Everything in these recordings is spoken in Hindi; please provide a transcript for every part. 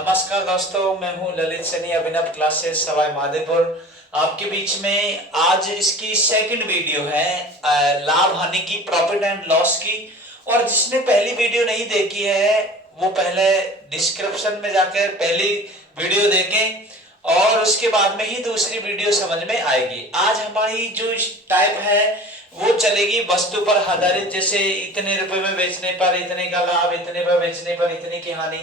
नमस्कार दोस्तों, मैं हूं ललित सैनी, अभिनव क्लासेस सवाई माधोपुर। आपके बीच में आज इसकी सेकंड वीडियो है लाभ हानि की, प्रॉफिट एंड लॉस की। और जिसने पहली वीडियो नहीं देखी है वो पहले डिस्क्रिप्शन में जाकर पहली वीडियो देखें और उसके बाद में ही दूसरी वीडियो समझ में आएगी। आज हमारी जो टाइप है वो चलेगी वस्तु पर आधारित, जैसे इतने रुपए में बेचने पर इतने का लाभ, इतने पर बेचने पर इतने की हानि।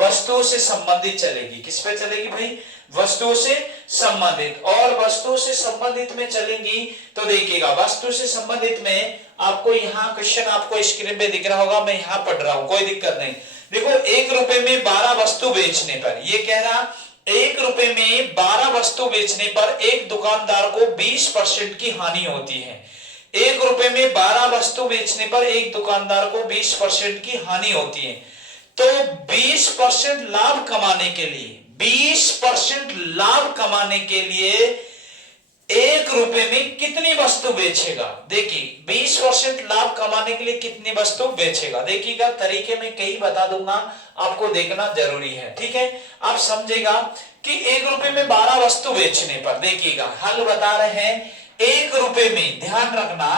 वस्तुओं से संबंधित चलेगी। किस पे चलेगी भाई? वस्तुओं से संबंधित। और वस्तुओं से संबंधित में चलेंगी तो देखिएगा, वस्तु से संबंधित में आपको यहाँ क्वेश्चन आपको स्क्रीन पे दिख रहा होगा, मैं यहाँ पढ़ रहा हूँ, कोई दिक्कत नहीं। देखो, 1 रुपए में 12 वस्तु बेचने पर, ये कह रहा 1 रुपए में 12 वस्तु बेचने पर एक दुकानदार को 20% की हानि होती है। 1 रुपए में 12 वस्तु बेचने पर एक दुकानदार को 20% की हानि होती है। तो 20% लाभ कमाने के लिए 20% लाभ कमाने के लिए 1 रुपए में कितनी वस्तु बेचेगा? देखिए, 20% लाभ कमाने के लिए कितनी वस्तु बेचेगा? देखिएगा, तरीके में कई बता दूंगा, आपको देखना जरूरी है। ठीक है, आप समझेगा कि 1 रुपए में 12 वस्तु बेचने पर, देखिएगा हल बता रहे हैं। 1 रुपए में, ध्यान रखना,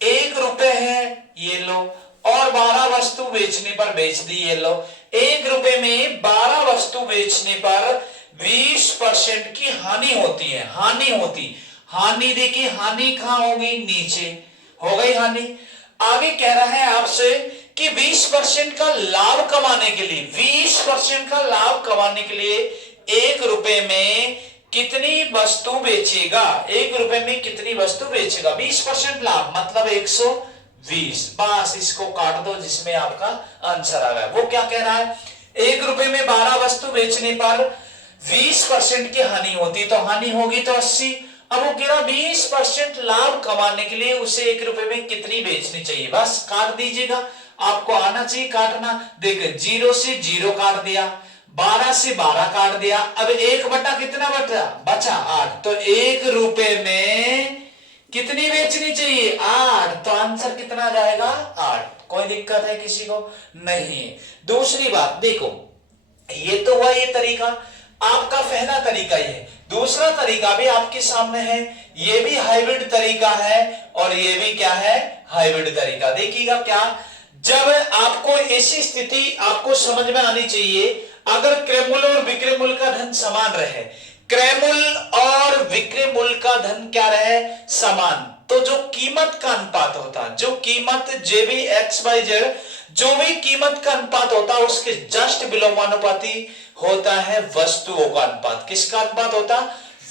1 रुपए है ये लो, और 12 वस्तु बेचने पर बेच दी ये लो। 1 रुपए में 12 वस्तु बेचने पर 20% की हानि होती है। हानि देखिए, हानि कहां होगी? नीचे हो गई हानि। आगे कह रहा है आपसे कि 20% का लाभ कमाने के लिए, 20% का लाभ कमाने के लिए 1 रुपए में कितनी वस्तु बेचेगा? 1 रुपए में कितनी वस्तु बेचेगा? 20% लाभ मतलब 120। बस इसको काट दो, जिसमें आपका आंसर आ गया। वो क्या कह रहा है? 1 रुपए में 12 वस्तु बेचने पर 20% की हानि होती, तो हानि होगी तो 80। अब वो कह रहा 20% लाभ कमाने के लिए उसे 1 रुपए में कितनी बेचनी चाहिए? बस काट दीजिएगा, आपको आना चाहिए काटना। देखिए, 0 से 0 काट दिया, 12 से 12 काट दिया। अब 1 बटा कितना बचा? 8। तो 1 रुपए में कितनी बेचनी चाहिए? 8। तो आंसर कितना जाएगा? 8। कोई दिक्कत है किसी को? नहीं। दूसरी बात देखो, ये तो हुआ ये तरीका, आपका पहला तरीका ही है। दूसरा तरीका भी आपके सामने है, ये भी हाइब्रिड तरीका है और ये भी क्या है? हाइब्रिड तरीका। देखिएगा क्या, जब आपको ऐसी स्थिति आपको समझ में आनी चाहिए, अगर क्रय मूल्य और विक्रय मूल्य का धन समान रहे, क्रय मूल्य और विक्रय मूल्य का धन क्या रहे? समान, तो जो कीमत का अनुपात होता, जो कीमत जेबी एक्स वाई जेड, जो भी कीमत का अनुपात होता है उसके जस्ट विलोमानुपाती होता है वस्तुओं का अनुपात। किसका अनुपात होता?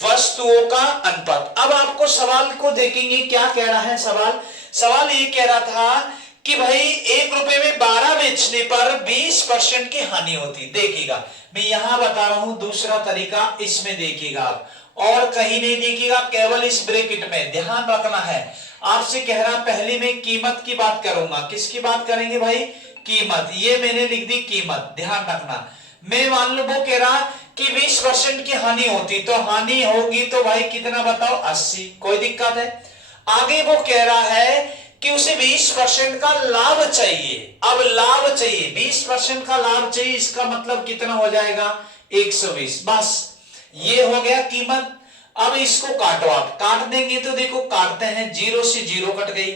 वस्तुओं का अनुपात। अब आपको सवाल को देखेंगे, क्या कह रहा है सवाल ये कह रहा था कि भाई 1 रुपए में 12 बेचने पर 20% की हानि होती। देखिएगा, मैं यहां बता रहा हूं दूसरा तरीका, इसमें देखिएगा आप, और कहीं नहीं देखिएगा, केवल इस ब्रैकेट में ध्यान रखना है। आपसे कह रहा पहले मैं कीमत की बात करूंगा। किसकी बात करेंगे भाई? कीमत। ये मैंने लिख दी कीमत, ध्यान रखना। मैं मान लो वो कह रहा कि 20% की हानि होती, तो हानि होगी तो भाई कितना बताओ? 80। कोई दिक्कत है? आगे वो कह रहा है कि उसे 20% का लाभ चाहिए। अब लाभ चाहिए, 20% का लाभ चाहिए, इसका मतलब कितना हो जाएगा? 120। बस ये हो गया कीमत। अब इसको काटो, आप काट देंगे तो देखो, काटते हैं, 0 से 0 कट गई।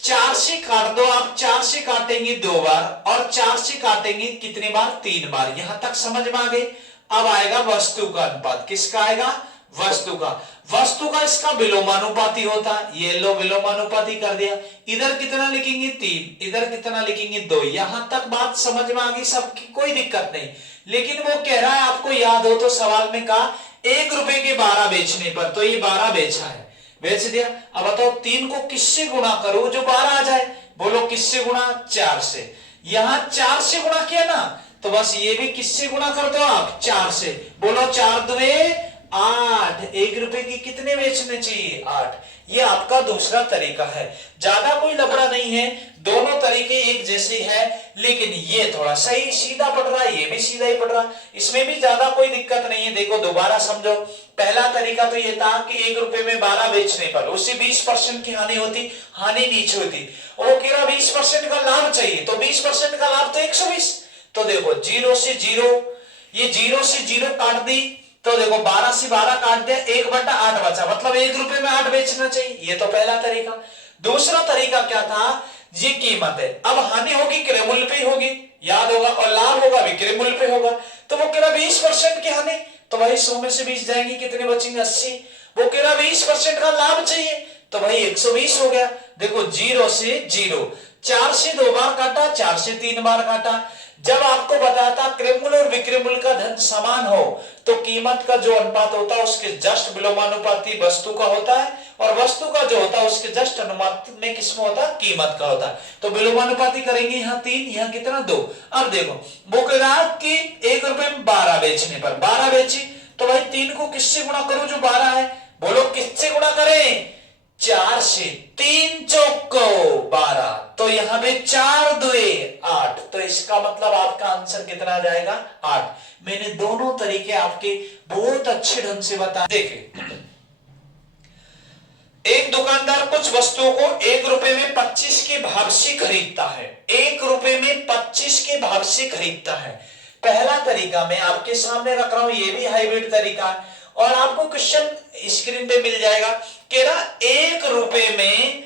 4 से काट दो आप, 4 से काटेंगे 2 बार, और 4 से काटेंगे कितनी बार? 3 बार। यहां तक समझ में आ गई। अब आएगा वस्तु का अनुपात। किसका आएगा? वस्तु का इसका विलोमानुपाती होता, ये लो विलोमानुपाती कर दिया। इधर कितना लिखेंगे? 3, इधर कितना लिखेंगे? 2। यहां तक बात समझ में आ गई सबकी? कोई दिक्कत नहीं। लेकिन वो कह रहा है, आपको याद हो तो सवाल में कहा 1 रुपए के 12 बेचने पर, तो ये 12 बेचा है, बेच दिया। अब बताओ 3 को किससे गुणा करो जो 12 आ जाए? बोलो किससे गुणा? 4 से। यहां 4 से गुणा किया ना, तो बस ये भी किससे गुणा कर दो आप? 4 से। बोलो 4 दुए 8। 1 रुपए की कितने बेचने चाहिए? 8। ये आपका दूसरा तरीका है। ज्यादा कोई लफड़ा नहीं है, दोनों तरीके एक जैसे हैं, लेकिन ये थोड़ा सही सीधा पड़ रहा है, ये भी सीधा ही पड़ रहा है, इसमें भी ज्यादा कोई दिक्कत नहीं है। देखो दोबारा समझो, पहला तरीका तो ये था कि 1 रुपए में 12 बेचने पर उसे 20% की हानि होती, हानि नीचे होती। वो कह रहा 20% का लाभ चाहिए, तो 20% का लाभ तो 120। तो देखो 0 से 0, ये 0 से 0 काट दी तो देखो 12 से 12 काट दिया, 1/8 बचा, मतलब 1 रुपए में 8 बेचना चाहिए। ये तो पहला तरीका। दूसरा तरीका क्या था, ये कीमत है, अब हानि होगी क्रय मूल्य पे होगी, याद होगा, और लाभ होगा विक्रय मूल्य पे होगा। तो वो कह रहा 20% की हानि, तो भाई 100 में से 20 जाएंगे, कितने बचेंगे 80। वो कह रहा 20% का लाभ चाहिए, तो भाई 120 हो गया। देखो 0 से 0, 4 से 2 बार काटा, 4 से 3 बार काटा। जब आपको बताया था क्रय मूल्य और विक्रय मूल्य का धन समान हो तो कीमत का जो अनुपात होता है उसके जस्ट विलोमानुपाती वस्तु का होता है, और वस्तु का जो होता है उसके जस्ट अनुपात में किसमें होता है, कीमत का होता है। तो विलोमानुपाती करेंगे, यहाँ 3, यहाँ कितना 2। अब देखो वो कह रहा कि 1 रुपए में 12 बेचने पर 12 बेची, तो भाई 3 को किससे गुणा करो जो 12 है, बोलो किससे गुणा करें, 4 से। 3 चौको 12, तो यहां पे 4 दुए 8, तो इसका मतलब आपका आंसर कितना आ जाएगा, 8। मैंने दोनों तरीके आपके बहुत अच्छे ढंग से बताए। देखिए एक दुकानदार कुछ वस्तुओं को 1 रुपए में 25 के भाव से खरीदता है, 1 रुपए में 25 के भाव से खरीदता है। पहला तरीका मैं आपके सामने रख रहा हूं, ये भी हाइब्रिड तरीका है, और आपको क्वेश्चन स्क्रीन पे मिल जाएगा। कह रहा 1 रुपए में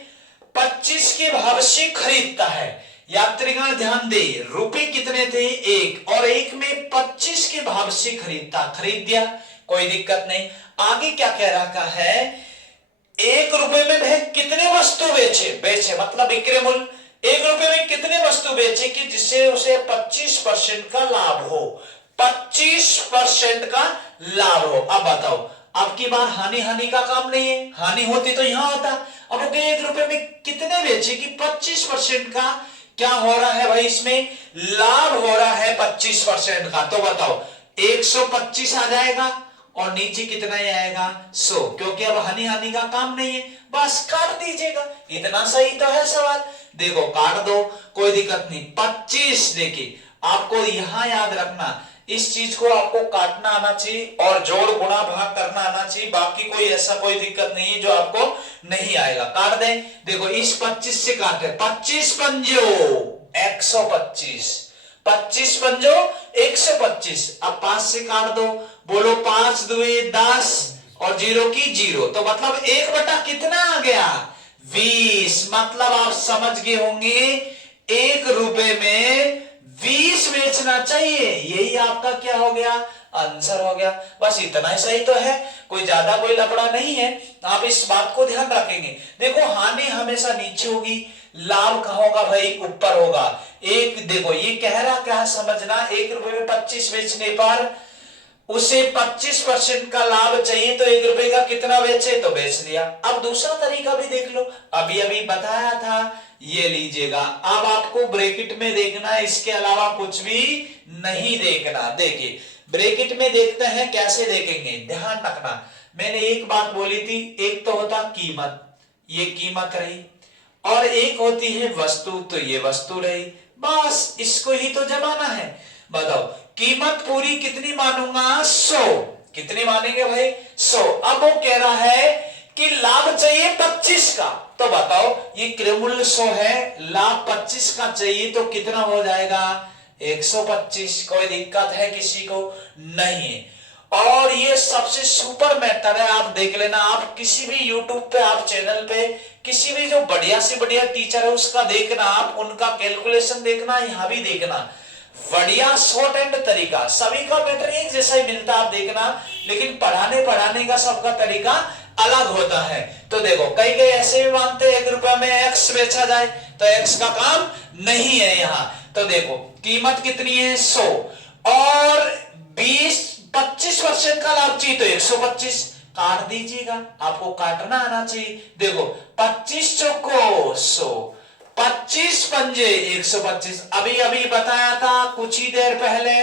25 के भाव से खरीदता है। यात्रीगण ध्यान दे, रुपए कितने थे 1, और 1 में 25 के भाव से खरीदता, खरीद दिया, कोई दिक्कत नहीं। आगे क्या कह रहा है, 1 रुपए में वह कितने वस्तु बेचे मतलब विक्रय मूल्य, 1 रुपए में कितने वस्तु बेचे कि जिससे उसे 25% का लाभ हो, 25% का लाभ हो। अब बताओ, आपकी बार हानि का काम नहीं है, हानि होती तो यहां होता। अब 1 रुपए में कितने बेचे कि 25% का क्या हो रहा है भाई, इसमें लाभ हो रहा है 25% का। तो बताओ 125 आ जाएगा, और नीचे कितना ही आएगा 100, क्योंकि अब हानि का काम नहीं है, बस काट दीजिएगा। इतना सही तो है सवाल, देखो काट दो, कोई दिक्कत नहीं। 25, देखिए आपको यहां याद रखना, इस चीज को आपको काटना आना चाहिए और जोड़ गुणा भाग करना आना चाहिए, बाकी कोई ऐसा कोई दिक्कत नहीं है जो आपको नहीं आएगा। काट दें, देखो इस 25 से काटे, 25 पंजो 125, 25 पंजो 125। अब 5 से काट दो, बोलो 5 दुए 10, और 0 की 0, तो मतलब 1 बटा कितना आ गया 20। मतलब आप समझ गए होंगे 1 रुपए में 20 बेचना चाहिए, यही आपका क्या हो गया, आंसर हो गया। बस इतना ही सही तो है, कोई ज्यादा कोई लफड़ा नहीं है, आप इस बात को ध्यान रखेंगे। देखो हानि हमेशा नीचे होगी, लाभ कहां होगा भाई, ऊपर होगा। एक देखो ये कह रहा क्या समझना, 1 रुपए में 25 बेचने पर उसे 25% का लाभ चाहिए, तो 1 रुपए का कितना बेचे, तो बेच लिया। अब दूसरा तरीका भी देख लो, अभी अभी बताया था, ये लीजिएगा। अब आपको ब्रैकेट में देखना है, इसके अलावा कुछ भी नहीं देखना। देखिए ब्रैकेट में देखते हैं, कैसे देखेंगे ध्यान रखना। मैंने एक बात बोली थी, एक तो होता कीमत, ये कीमत रही, और एक होती है वस्तु, तो ये वस्तु रही, बस इसको ही तो जमाना है। बताओ कीमत पूरी कितनी मानूंगा, 100, कितनी मानेंगे भाई 100। अब वो कह रहा है कि लाभ चाहिए 25 का, तो बताओ ये क्रय मूल्य 100 है, लाभ 25 का चाहिए, तो कितना हो जाएगा 125। कोई दिक्कत है किसी को, नहीं है। और ये सबसे सुपर मेथड है, आप देख लेना, आप किसी भी YouTube पे, आप चैनल पे किसी भी जो बढ़िया से बढ़िया टीचर है उसका देखना, आप उनका कैलकुलेशन देखना, यहाँ भी देखना, बढ़िया शॉर्ट एंड तरीका, सभी का पैटर्न एक जैसा ही मिलता आप देखना, लेकिन पढ़ाने का सबका तरीका अलग होता है। तो देखो कई ऐसे भी मानते हैं 1 रुपए में x बेचा जाए, तो x का काम नहीं है यहाँ। तो देखो कीमत कितनी है 100, और 25% का लाभ चाहिए, तो 125 काट दीजिएगा, आपको काटना आना चाहिए। देखो 25 चौको 100, 25 पंजे 125। अभी अभी बताया था कुछ ही देर पहले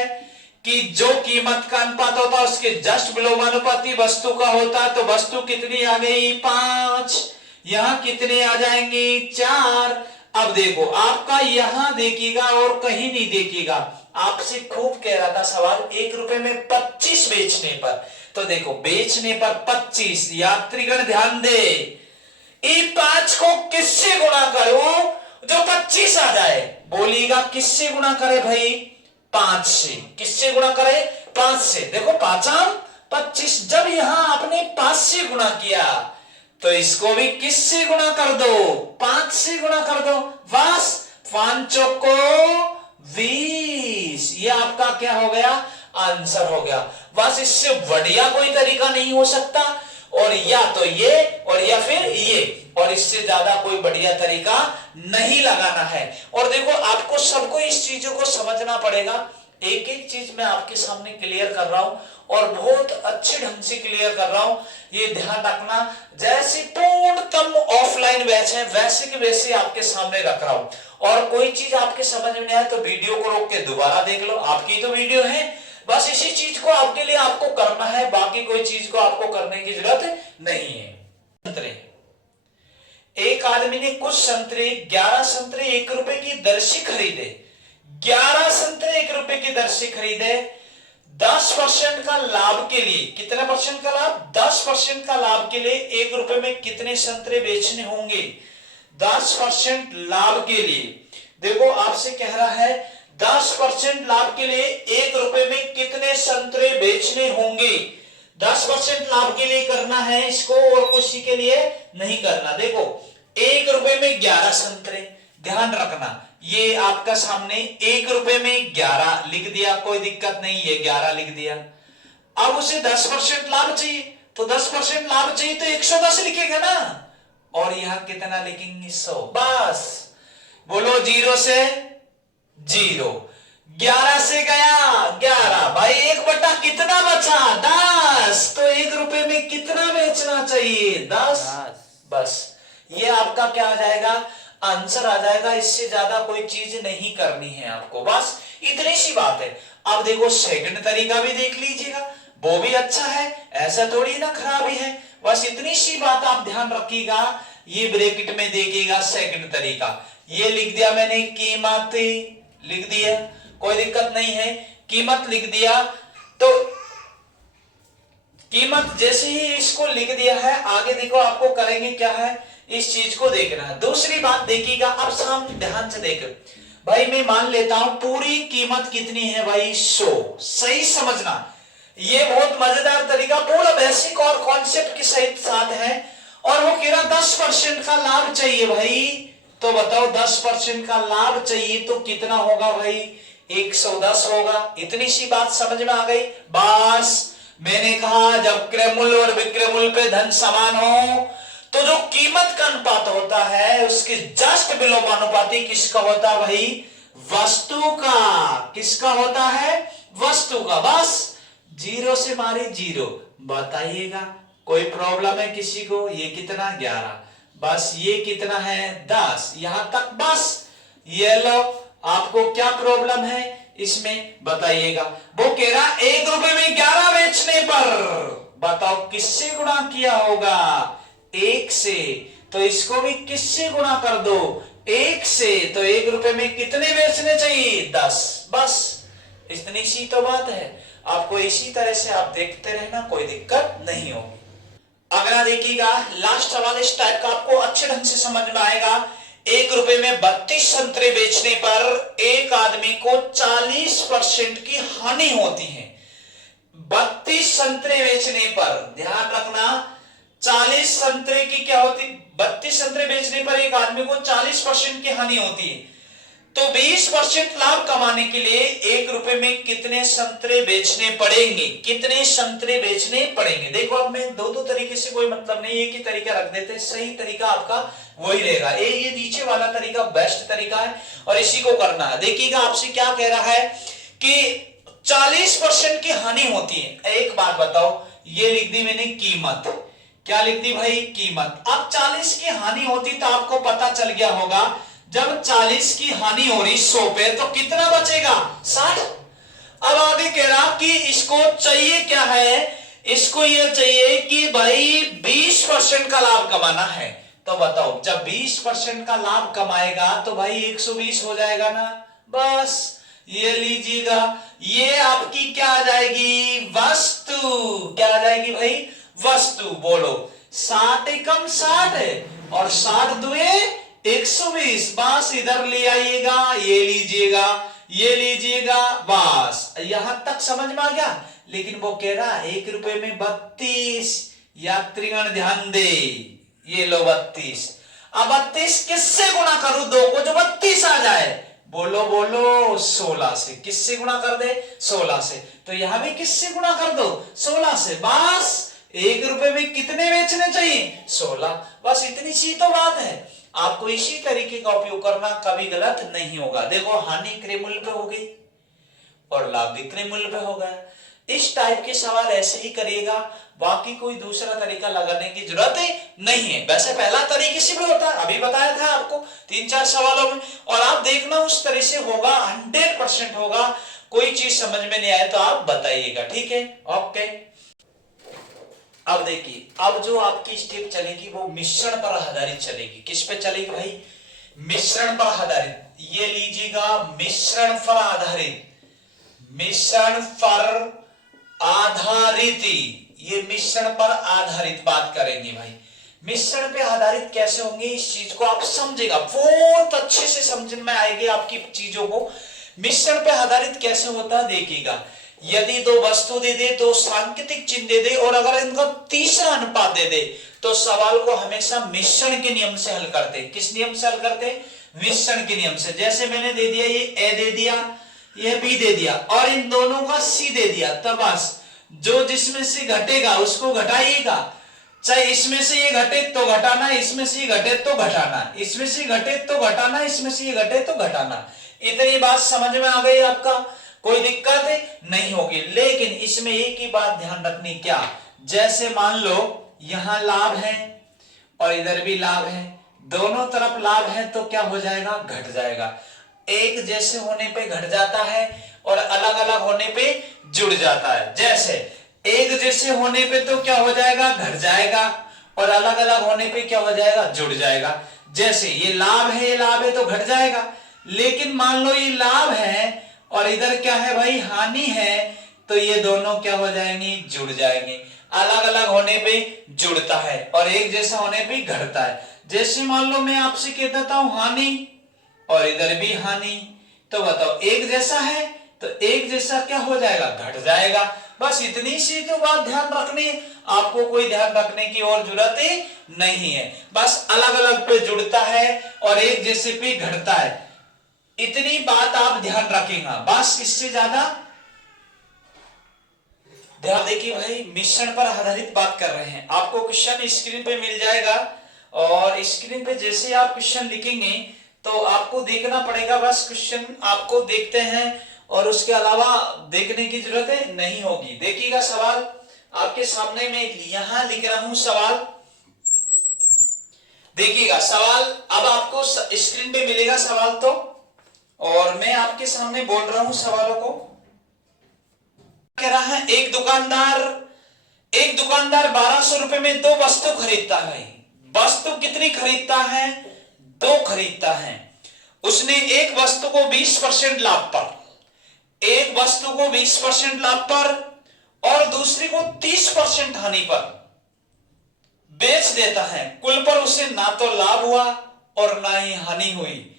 कि जो कीमत का अनुपात होता है उसके जस्ट विलोमानुपाती वस्तु का होता है, तो वस्तु कितनी आ गई 5, यहां कितने आ जाएंगे 4। अब देखो आपका यहां देखिएगा और कहीं नहीं देखिएगा, आपसे खूब कह रहा था सवाल 1 रुपए में 25 बेचने पर, तो देखो बेचने पर 25, यात्रीगण ध्यान दे, ई 5 को किससे गुणा करो जो 25 आ जाए, बोलिएगा किससे गुणा करे भाई 5 से, किससे गुणा करे 5 से, देखो 5 25, जब यहां आपने 5 से गुणा किया तो इसको भी किससे गुणा कर दो, 5 से गुणा कर दो, बस 5 को 20, ये आपका क्या हो गया, आंसर हो गया। बस इससे बढ़िया कोई तरीका नहीं हो सकता, और या तो ये और या फिर ये, और इससे ज्यादा कोई बढ़िया तरीका नहीं लगाना है। और देखो आपको सबको इस चीजों को समझना पड़ेगा, एक एक चीज मैं आपके सामने क्लियर कर रहा हूं और बहुत अच्छे ढंग से क्लियर कर रहा हूं, ये ध्यान रखना। जैसे पूर्णतम ऑफलाइन बैच है वैसे के वैसे आपके सामने रख रहा हूं, और कोई चीज आपके समझ में नहीं आए तो वीडियो को रोक के दोबारा देख लो, आपकी तो वीडियो है, बस इसी चीज को आपके लिए आपको करना है, बाकी कोई चीज को आपको करने की जरूरत नहीं है। संतरे, एक आदमी ने कुछ संतरे 11 संतरे 1 रुपए की दर से खरीदे, 11 संतरे 1 रुपए की दर से खरीदे, 10% का लाभ के लिए, कितना परसेंट का लाभ, 10% का लाभ के लिए 1 रुपए में कितने संतरे बेचने होंगे, 10% लाभ के लिए। देखो आपसे कह रहा है 10% लाभ के लिए 1 रुपए में कितने संतरे बेचने होंगे, 10% लाभ के लिए करना है इसको और कुछ के लिए नहीं करना। देखो 1 रुपए में 11 संतरे, ध्यान रखना ये आपका सामने 1 रुपए में 11 लिख दिया, कोई दिक्कत नहीं है, 11 लिख दिया। अब उसे 10% लाभ चाहिए, तो 10% लाभ चाहिए तो 110 लिखेगा ना, और यहां कितना लिखेंगे 100, बस बोलो 0 से 0, 11 से गया 11, भाई 1 बटा कितना बचा 10, तो 1 रुपए में कितना बेचना चाहिए 10, बस ये आपका क्या आ जाएगा, आंसर आ जाएगा। इससे ज्यादा कोई चीज नहीं करनी है आपको, बस इतनी सी बात है। अब देखो सेकंड तरीका भी देख लीजिएगा, वो भी अच्छा है, ऐसा थोड़ी ना खराब ही है, बस इतनी सी बात आप ध्यान रखिएगा, ये ब्रैकेट में देखिएगा सेकंड तरीका, ये लिख दिया मैंने, कीमत लिख दिया, कोई दिक्कत नहीं है, कीमत लिख दिया, तो कीमत जैसे ही इसको लिख दिया है, आगे देखो आपको करेंगे क्या है, इस चीज को देखना है। दूसरी बात देखिएगा, अब सामने ध्यान से देख, भाई मैं मान लेता हूं पूरी कीमत कितनी है भाई 100, सही समझना, ये बहुत मजेदार तरीका पूरा बेसिक और कॉन्सेप्ट के सहित साथ है, और वो कह रहा 10% का लाभ चाहिए भाई, तो बताओ 10% का लाभ चाहिए तो कितना होगा भाई, 110 होगा। इतनी सी बात समझ में आ गई, बस मैंने कहा जब क्रय मूल्य और विक्रय मूल्य पे धन समान हो तो जो कीमत का अनुपात होता है उसके जस्ट विलोमानुपाती किसका होता है भाई, वस्तु का, किसका होता है, वस्तु का, बस 0 से मारे 0, बताइएगा कोई प्रॉब्लम है किसी को, ये कितना 11, बस ये कितना है 10, यहां तक, बस ये लो, आपको क्या प्रॉब्लम है इसमें बताइएगा। वो कह रहा 1 रुपए में 11 बेचने पर, बताओ किससे गुणा किया होगा, 1 से, तो इसको भी किससे गुणा कर दो, 1 से, तो 1 रुपए में कितने बेचने चाहिए 10, बस इतनी सी तो बात है। आपको इसी तरह से आप देखते रहना, कोई दिक्कत नहीं होगी। अगला देखिएगा, लास्ट सवाल इस टाइप का आपको अच्छे ढंग से समझ में आएगा। 1 रुपए में 32 संतरे बेचने पर एक आदमी को 40% की हानि होती है। 32 संतरे बेचने पर, ध्यान रखना, 40 संतरे की क्या होती, 32 संतरे बेचने पर एक आदमी को 40% की हानि होती है, तो 20% लाभ कमाने के लिए 1 रुपए में कितने संतरे बेचने पड़ेंगे, कितने संतरे बेचने पड़ेंगे। देखो अब मैं दो तरीके से कोई मतलब नहीं, एक ही तरीका रख देते हैं, सही तरीका आपका वही रहेगा। ये नीचे वाला तरीका बेस्ट तरीका है और इसी को करना है। देखिएगा आपसे क्या कह रहा है कि 40% की हानि होती है। एक बात बताओ, ये लिख दी मैंने कीमत, क्या लिख दी भाई, कीमत। अब 40 की हानि होती तो आपको पता चल गया होगा, जब 40 की हानि हो रही 100 पे तो कितना बचेगा 60। अब आगे कह रहा कि इसको चाहिए क्या है, इसको यह चाहिए कि भाई 20% का लाभ कमाना है, तो बताओ जब 20% का लाभ कमाएगा तो भाई 120 हो जाएगा ना, बस ये लीजिएगा, ये आपकी क्या आ जाएगी, वस्तु, क्या आ जाएगी भाई, वस्तु। बोलो 60 एकम 60 है और 60 दुए 120, बस इधर ले आइएगा, ये लीजिएगा, ये लीजिएगा, बस यहां तक समझ में आ गया। लेकिन वो कह रहा 1 रुपए में 32। यात्रीगण ध्यान दे, ये लो 32। अब 32 किससे गुणा करूं दो को जो 32 आ जाए? बोलो बोलो 16 से। किससे गुणा कर दे? 16 से। तो यहां भी किससे गुणा कर दो? 16 से। बस 1 रुपए में कितने बेचने चाहिए? 16। बस इतनी सी तो बात है। आपको इसी तरीके का उपयोग करना, कभी गलत नहीं होगा। देखो हानि क्रय मूल्य पे हो गई और लाभ विक्रय मूल्य पे हो गया। इस टाइप के सवाल ऐसे ही करिएगा, बाकी कोई दूसरा तरीका लगाने की जरूरत नहीं है। वैसे पहला तरीके से भी होता है, अभी बताया था आपको 3-4 सवालों में, और आप देखना उस तरह से होगा, 100% होगा। कोई चीज समझ में नहीं आए तो आप बताइएगा, ठीक है? ओके। अब देखिए, अब जो आपकी स्टेप चलेगी वो मिश्रण पर आधारित चलेगी। किस पे चलेगी भाई? मिश्रण पर आधारित। ये लीजिएगा, मिश्रण पर आधारित, मिश्रण पर आधारित, ये मिश्रण पर आधारित बात करेंगे भाई। मिश्रण पे आधारित कैसे होंगे, इस चीज को आप समझेगा, बहुत अच्छे से समझ में आएगी आपकी चीजों को। मिश्रण पे आधारित कैसे होता है देखिएगा। यदि दो वस्तु दे दे, दो सांकेतिक चिन्ह दे दे, और अगर इनका तीसरा अनुपात दे दे, तो सवाल को हमेशा मिश्रण के नियम से हल करते। किस नियम से हल करते? मिश्रण के नियम से। जैसे मैंने दे दिया, ये ए दे दिया, ये बी दे दिया, और इन दोनों का सी दे दिया, तब बस जो जिसमें से घटेगा उसको घटाइएगा। चाहे इसमें से ये घटे तो घटाना, इसमें से ये घटे तो घटाना, इसमें से घटे तो घटाना, इसमें से ये घटे तो घटाना। इतनी बात समझ में आ गई आपका? कोई दिक्कत नहीं होगी। लेकिन इसमें एक ही बात ध्यान रखनी, क्या? जैसे मान लो यहां लाभ है और इधर भी लाभ है, दोनों तरफ लाभ है, तो क्या हो जाएगा? घट जाएगा। एक जैसे होने पे घट जाता है और अलग अलग होने पे जुड़ जाता है। जैसे एक जैसे होने पे तो क्या हो जाएगा? घट जाएगा, और अलग अलग होने पे क्या हो जाएगा? जुड़ जाएगा। जैसे ये लाभ है, ये लाभ है तो घट जाएगा। लेकिन मान लो ये लाभ है और इधर क्या है भाई? हानि है, तो ये दोनों क्या हो जाएंगे? जुड़ जाएंगे। अलग अलग होने पे जुड़ता है और एक जैसा होने पे घटता है। जैसे मान लो मैं आपसे कहता था हानि और इधर भी हानि, तो बताओ एक जैसा है तो एक जैसा क्या हो जाएगा? घट जाएगा। बस इतनी सी तो बात ध्यान रखनी, आपको कोई ध्यान रखने की और जरूरत नहीं है। बस अलग अलग पे जुड़ता है और एक जैसे पे घटता है, इतनी बात आप ध्यान रखेंगे, बस इससे ज्यादा ध्यान देखिए भाई। मिश्रण पर आधारित बात कर रहे हैं। आपको क्वेश्चन स्क्रीन पे मिल जाएगा, और स्क्रीन पे जैसे आप क्वेश्चन लिखेंगे तो आपको देखना पड़ेगा। बस क्वेश्चन आपको देखते हैं और उसके अलावा देखने की जरूरत नहीं होगी। देखिएगा सवाल आपके सामने में यहां लिख रहा हूं सवाल, देखिएगा सवाल अब आपको स्क्रीन पे मिलेगा सवाल, तो और मैं आपके सामने बोल रहा हूं सवालों को। कह रहा है एक दुकानदार 1200 रुपए में 2 वस्तु खरीदता है। वस्तु कितनी खरीदता है? 2 खरीदता है। उसने एक वस्तु को 20% लाभ पर, एक वस्तु को 20% लाभ पर और दूसरी को 30% हानि पर बेच देता है। कुल पर उसे ना तो लाभ हुआ और ना ही हानि हुई।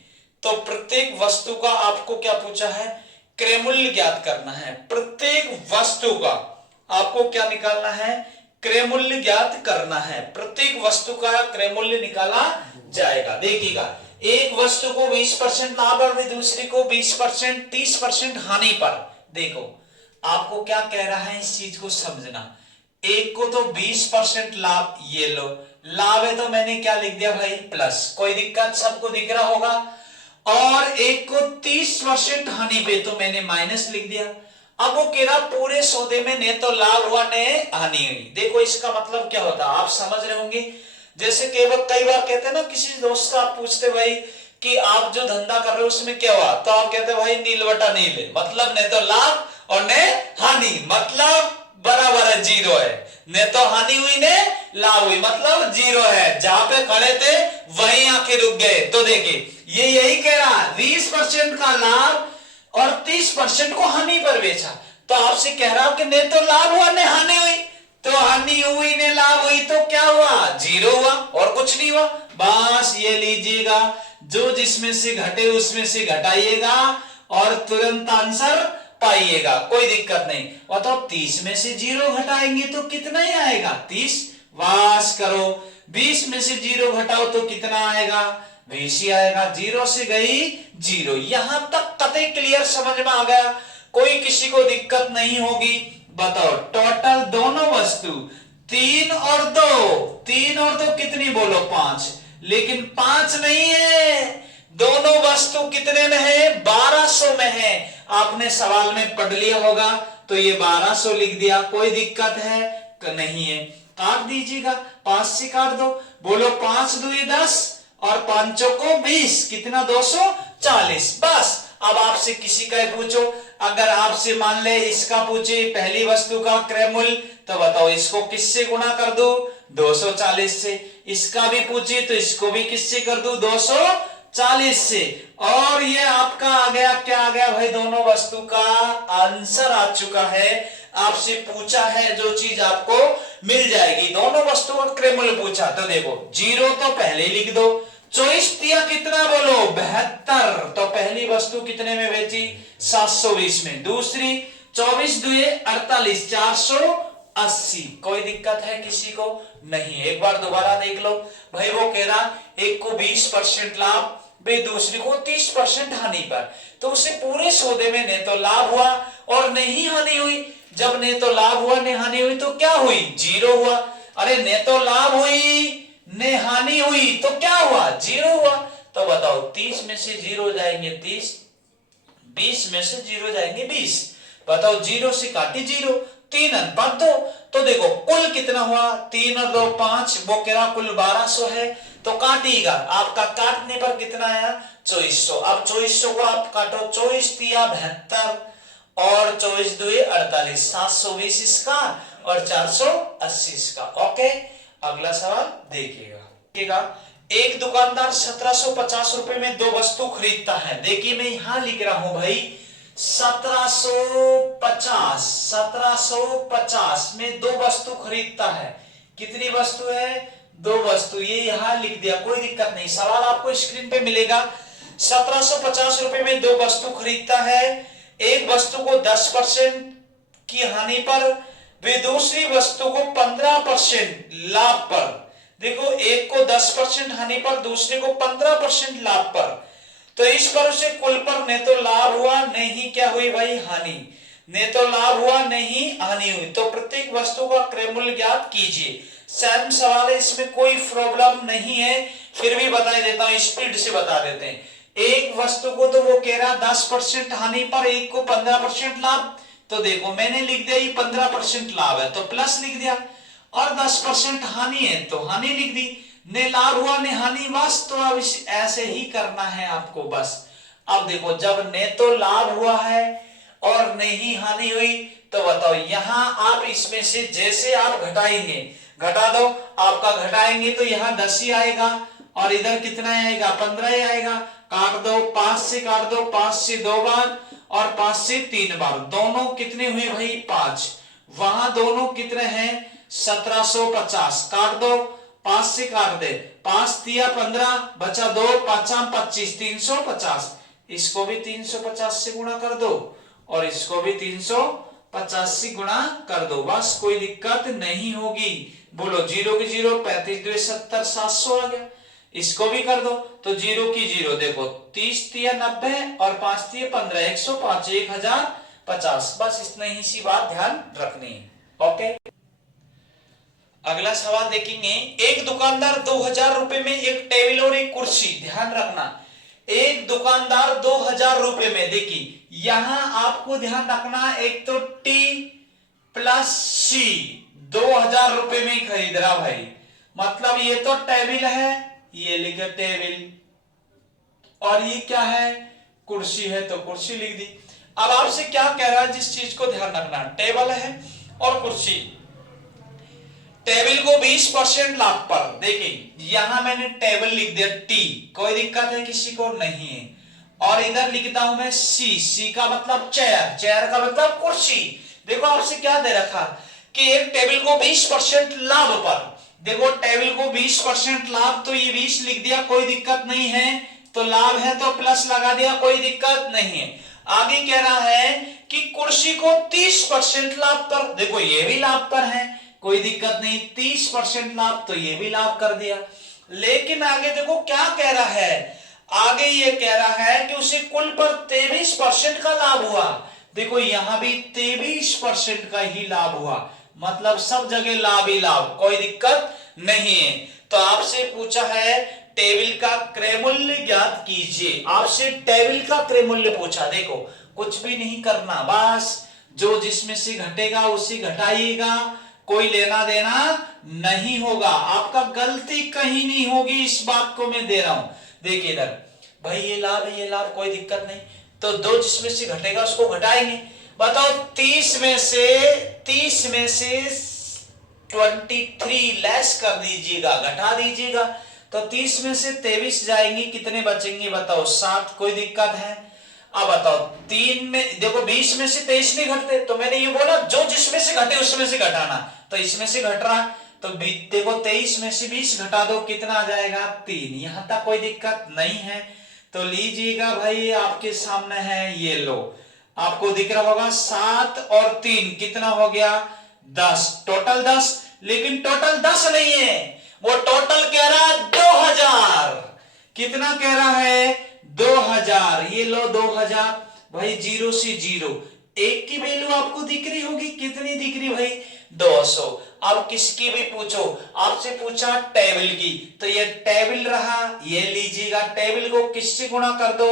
तो प्रत्येक वस्तु का आपको क्या पूछा है? क्रय मूल्य ज्ञात करना है। प्रत्येक वस्तु का आपको क्या निकालना है? क्रय मूल्य ज्ञात करना है। प्रत्येक वस्तु का क्रय मूल्य निकाला जाएगा। देखिएगा, एक वस्तु को 20% लाभ और दूसरी को 20%, 30% हानि पर। देखो आपको क्या कह रहा है, इस चीज को समझना। एक को तो 20% लाभ, ये लो लाभ है तो मैंने क्या लिख दिया भाई? प्लस। कोई दिक्कत? सबको दिख रहा होगा। और एक को 30% हानि पे, तो मैंने माइनस लिख दिया। अब वो कह रहा पूरे सौदे में न तो लाभ हुआ न हानि हुई। देखो इसका मतलब क्या होता है आप समझ रहे होंगे। जैसे केवल कई बार कहते हैं ना, किसी दोस्त से आप पूछते भाई कि आप जो धंधा कर रहे हो उसमें क्या हुआ, तो आप कहते भाई नील बटा नील, मतलब न तो लाभ और न हानि, मतलब बराबर है, 0 है। न तो हानि हुई ने लाभ हुई, मतलब 0 है। जहां पे खड़े थे वहीं आके रुक गए। तो देखिए ये यही कह रहा है 20% का लाभ और 30% को हानि पर बेचा। तो आपसे कह रहा हूं कि न तो लाभ हुआ न हानि हुई, तो हानि हुई ने लाभ हुई तो क्या हुआ, जीरो हुआ और कुछ नहीं हुआ। बस ये लीजिएगा, जो जिसमें से घटे उसमें से घटाइएगा और तुरंत आंसर पाइएगा, कोई दिक्कत नहीं। और तो 30 में से जीरो घटाएंगे तो कितना ही आएगा, 30। वास करो, 20 में से जीरो घटाओ तो कितना आएगा, 20 ही आएगा। जीरो से गई जीरो। यहां तक कतई क्लियर समझ में आ गया, कोई किसी को दिक्कत नहीं होगी। बताओ टोटल दोनों वस्तु 3 और 2, 3 और 2 कितनी बोलो, 5। लेकिन 5 नहीं है, दोनों वस्तु कितने में है, 1200 में है। आपने सवाल में पढ़ लिया होगा तो ये 1200 लिख दिया, कोई दिक्कत है नहीं है। काट दीजिएगा, 5 से काट दो, बोलो 5 दूनी 10 और 5 को 20, कितना 240। बस अब आपसे किसी का पूछो, अगर आपसे मान ले इसका पूछे पहली वस्तु का क्रय मूल्य, तो बताओ इसको किससे गुणा कर दो, 240 से। इसका भी पूछे तो इसको भी किससे कर दो, 240 से। और ये आपका आ गया, क्या आ गया भाई, दोनों वस्तु का आंसर आ चुका है। आपसे पूछा है जो चीज आपको मिल जाएगी, दोनों वस्तु का क्रय मूल्य पूछा तो देखो जीरो तो पहले लिख दो। 24 दिया कितना बोलो, 72, तो पहली वस्तु कितने में बेची, 720 में। दूसरी 24 दुए 48, 480। कोई दिक्कत है किसी को नहीं। एक बार दोबारा देख लो भाई, वो कह रहा एक को 20% लाभ, भाई दूसरी को 30% हानि पर, तो उसे पूरे सौदे में न तो लाभ हुआ और नहीं हानि हुई। जब ने तो लाभ हुआ ने हानि हुई तो क्या हुई, जीरो हुआ। अरे ने तो लाभ हुई ने हानि हुई तो क्या हुआ, जीरो हुआ। तो बताओ 30 में से जीरो जाएंगे 30, 20 में से जीरो जाएंगे 20। बताओ जीरो से काटी जीरो, 3 अनुपात 2, तो देखो कुल कितना हुआ, 3 और 2 5, वो कह रहा कुल 1200 है। तो काटिएगा, आपका काटने पर कितना आया, 2400। अब 2400 को आप काटो, 24 दिया 72 और 24 दुए 48, 720 इसका और 480 इसका। ओके, अगला सवाल देखिएगा। एक दुकानदार 1750 रुपए में 2 वस्तु खरीदता है। देखिए मैं यहां लिख रहा हूं भाई 1750 में 2 वस्तु खरीदता है। कितनी वस्तु है, 2 वस्तु, ये यहां लिख दिया, कोई दिक्कत नहीं। सवाल आपको स्क्रीन पे मिलेगा। 1750 रुपए में 2 वस्तु खरीदता है। एक वस्तु को 10% की हानि पर, वे दूसरी वस्तु को 15% लाभ पर। देखो एक को 10% हानि पर, दूसरे को 15% लाभ पर। तो इस पर उसे कुल पर न तो लाभ हुआ नहीं क्या हुई भाई, हानि। न तो लाभ हुआ नहीं हानि हुई। तो प्रत्येक वस्तु का क्रय मूल्य ज्ञात कीजिए। सेम सवाल है, इसमें कोई प्रॉब्लम नहीं है, फिर भी बता देता हूं, स्पीड से बता देते हैं। एक वस्तु को तो वो कह रहा 10% हानि पर, एक को 15% लाभ। तो देखो मैंने लिख दिया ये 15% लाभ है तो प्लस लिख दिया, और 10% हानि है तो हानि लिख दी। ने लाभ हुआ ने हानि, बस। तो अब ऐसे ही करना है आपको बस। अब देखो जब ने तो लाभ हुआ है और ने ही हानि हुई, तो बताओ यहां आप इसमें से जैसे आप घटाएंगे, घटा दो, आपका घटाएंगे तो यहां 10 ही आएगा और इधर कितना आएगा, 15 ही आएगा। काट दो, 5 से काट दो, 5 से 2 बार और 5 से 3 बार, दोनों कितने हुए भाई, 5। वहां दोनों कितने हैं, 1750। काट दो, 5 से काट दे, 5 दिया 15, बचा 2, 5 25, 350। इसको भी 350 से गुणा कर दो और इसको भी 350 से गुणा कर दो, बस कोई दिक्कत नहीं होगी। बोलो जीरो की जीरो, 35 2 70, 700 आ गया। इसको भी कर दो तो जीरो की जीरो, देखो 30 दिया 90 और 5 दिया 15, 105, 1050। बस इतना ही सी बात ध्यान रखनी है। ओके, अगला सवाल देखेंगे। एक दुकानदार 2000 रुपए में एक टेबल और एक कुर्सी, ध्यान रखना, एक दुकानदार 2000 रुपए में, देखिए यहां आपको ध्यान रखना, एक तो टी प्लस सी 2000 रुपए में खरीद रहा भाई, मतलब ये तो टेबल है, ये लिखे टेबल, और ये क्या है, कुर्सी है तो कुर्सी लिख दी। अब आपसे क्या कह रहा है, जिस चीज को ध्यान रखना, टेबल है और कुर्सी। टेबल को 20% लाभ पर, देखिए यहां मैंने टेबल लिख दिया टी, कोई दिक्कत है किसी को नहीं है। और इधर लिखता हूं मैं सी, सी का मतलब चेयर, चेयर का मतलब कुर्सी। देखो आपसे क्या दे रखा कि एक टेबल को 20% लाभ पर, देखो टेबल को 20% लाभ, तो ये 20 लिख दिया, कोई दिक्कत नहीं है, तो लाभ है तो प्लस लगा दिया, कोई दिक्कत नहीं है। आगे कह रहा है कि कुर्सी को 30% लाभ पर, देखो ये भी लाभ पर है, कोई दिक्कत नहीं, 30% लाभ, तो ये भी लाभ कर दिया। लेकिन आगे देखो क्या कह रहा है, आगे ये कह रहा है कि उसे कुल पर 23% का लाभ हुआ। देखो यहां भी 23% का ही लाभ हुआ, मतलब सब जगह लाभ ही लाभ, कोई दिक्कत नहीं है। तो आपसे पूछा है टेबल का क्रय मूल्य ज्ञात कीजिए, आपसे टेबल का क्रय मूल्य पूछा। देखो कुछ भी नहीं करना, बस जो जिसमें से घटेगा उसी घटाइएगा, कोई लेना देना नहीं होगा, आपका गलती कहीं नहीं होगी, इस बात को मैं दे रहा हूं। देखिए इधर भाई ये लाभ है, ये लाभ, कोई दिक्कत नहीं, तो दो जिसमें से घटेगा उसको घटाएंगे। बताओ 30 में से 23 लेस कर दीजिएगा, घटा दीजिएगा, तो 30 में से 23 जाएंगी, कितने बचेंगे बताओ 7, कोई दिक्कत है। अब बताओ 3 में देखो 20 में से 23 नहीं घटते, तो मैंने ये बोला जो जिसमें से घटे उसमें से घटाना, तो इसमें से घट रहा, तो देखो 23 में से 20 घटा दो, कितना आ जाएगा 3, यहां तक कोई दिक्कत नहीं है। तो लीजिएगा भाई आपके सामने है, ये लो, आपको दिख रहा होगा 7 और 3 कितना हो गया 10, टोटल 10, लेकिन टोटल 10 नहीं है, वो टोटल कह रहा है 2000, कितना कह रहा है 2000, ये लो 2000, भाई 0 से 0, एक की वैल्यू आपको दिख रही होगी, कितनी दिख रही भाई 200। अब किसकी भी पूछो, आपसे पूछा टेबल की, तो ये टेबल रहा, ये लीजिएगा, टेबल को किससे गुणा कर दो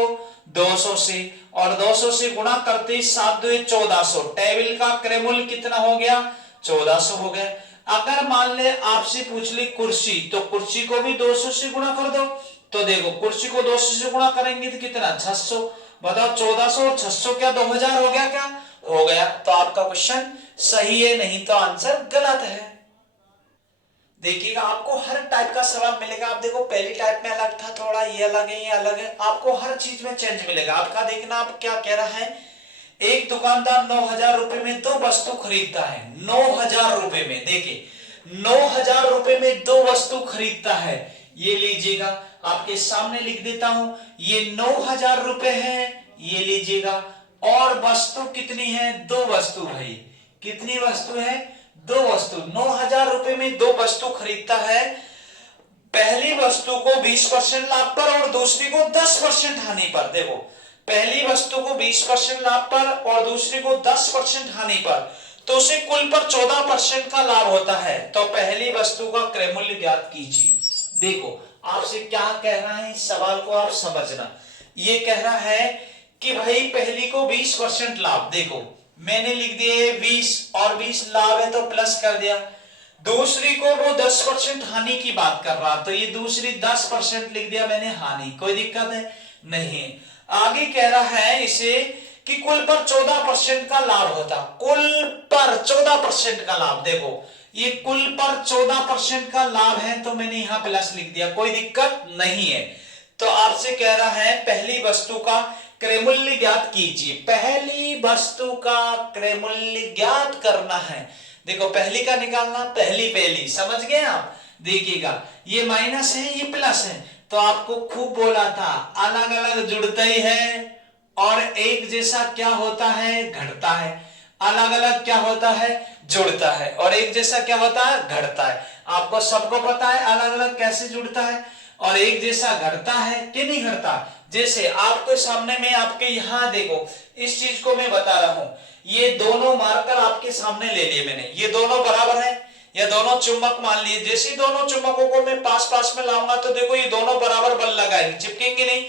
200 से, और 200 से गुणा करते 7 2 1400, टेबल का क्रय मूल्य कितना हो गया 1400 हो गया। अगर मान ले आपसे पूछ ली कुर्सी, तो कुर्सी को भी 200 से गुणा कर दो, तो देखो कुर्सी को 200 से गुणा करेंगे तो कितना 600, बताओ 1400 और 600 क्या 2000 हो गया, क्या हो गया। तो आपका क्वेश्चन सही है, नहीं तो आंसर गलत है। देखिएगा आपको हर टाइप का सवाल मिलेगा, आप देखो पहली टाइप में अलग था थोड़ा, ये अलग है, ये अलग है, आपको हर चीज में चेंज मिलेगा। आपका देखना आप क्या कह रहा है, एक दुकानदार 9000 रुपए में 2 वस्तु खरीदता है, 9000 रुपए में, देखिए 9000 रुपए में 2 वस्तु खरीदता है, ये लीजिएगा आपके सामने लिख देता हूं, ये 9000 रुपए है, ये लीजिएगा, और वस्तु कितनी है 2 वस्तु, भाई कितनी वस्तु है 2 वस्तु, 9000 रुपए में 2 वस्तु खरीदता है, पहली वस्तु को 20% लाभ पर और दूसरी को 10% हानि पर। देखो पहली वस्तु को 20% लाभ पर और दूसरी को 10% हानि पर, तो उसे कुल पर 14% का लाभ होता है, तो पहली वस्तु का क्रय मूल्य ज्ञात कीजिए। देखो आपसे क्या कह रहा है, इस सवाल को आप समझना, ये कह रहा है कि भाई पहली को 20% लाभ, देखो मैंने लिख दिए 20 और 20 लाभ है तो प्लस कर दिया, दूसरी को वो 10% हानि की बात कर रहा, तो ये दूसरी 10% लिख दिया मैंने हानि, कोई दिक्कत है नहीं। आगे कह रहा है इसे कि कुल पर 14% का लाभ होता, कुल पर 14% का लाभ, देखो ये कुल पर 14% का लाभ है, तो मैंने यहां प्लस लिख दिया, कोई दिक्कत नहीं है। तो आपसे कह रहा है पहली वस्तु का क्रय मूल्य ज्ञात कीजिए, पहली वस्तु का क्रय मूल्य ज्ञात करना है। देखो पहली का निकालना, पहली समझ गए आप। देखिएगा ये माइनस है ये प्लस है, तो आपको खूब बोला था अलग अलग जुड़ते ही है और एक जैसा क्या होता है घटता है, अलग अलग क्या होता है जुड़ता है, और एक जैसा क्या होता है घटता है। आपको सबको पता है अलग अलग कैसे जुड़ता है और एक जैसा घटता है कि नहीं घटता। जैसे आपके सामने में आपके यहाँ देखो इस चीज को मैं बता रहा हूं, ये दोनों मार्कर आपके सामने ले लिए मैंने, ये दोनों बराबर है, ये दोनों चुंबक मान लिए, जैसे दोनों चुंबकों को मैं पास पास में लाऊंगा तो देखो ये दोनों बराबर बल लगाएंगे, चिपकेंगे नहीं,